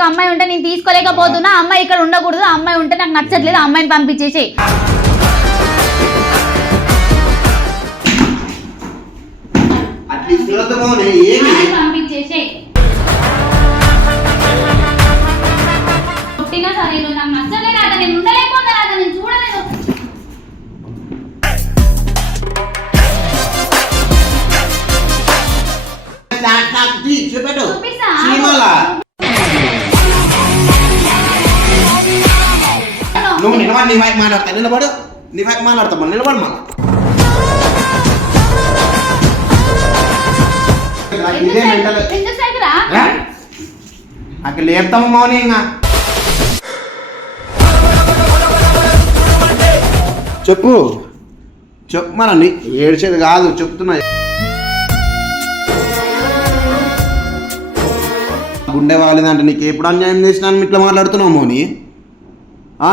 ఒక అమ్మాయి ఉంటే నేను తీసుకోలేకపోతున్నా అమ్మాయి ఇక్కడ ఉండకూడదు అమ్మాయి ఉంటే నాకు నచ్చట్లేదు అమ్మాయిని పంపించేసి పంపించేసి పుట్టినా సరే నువ్వు నాకు నచ్చలేదు రాదా నేను ఉండలేకపోతా రాదా నేను చూడలేదు. నాకు- నాకు తీ, చూపెట్టు. చూపిస్తా. నువ్వు నిలబడి నీ వైపు మాట్లాడతా నిలబడు నీ వైపు మాట్లాడతా మళ్ళీ నిలబడు మళ్ళీ ఇదే మెంటల్ అక్కడ లేపుతాము మౌని ఇంకా చెప్పు చెప్పు మన ఏడ్చేది కాదు చెప్తున్నా గుండె వాలేదంటే నీకు ఎప్పుడు అన్యాయం చేసినాను ఇట్లా మాట్లాడుతున్నావు మౌని ఆ?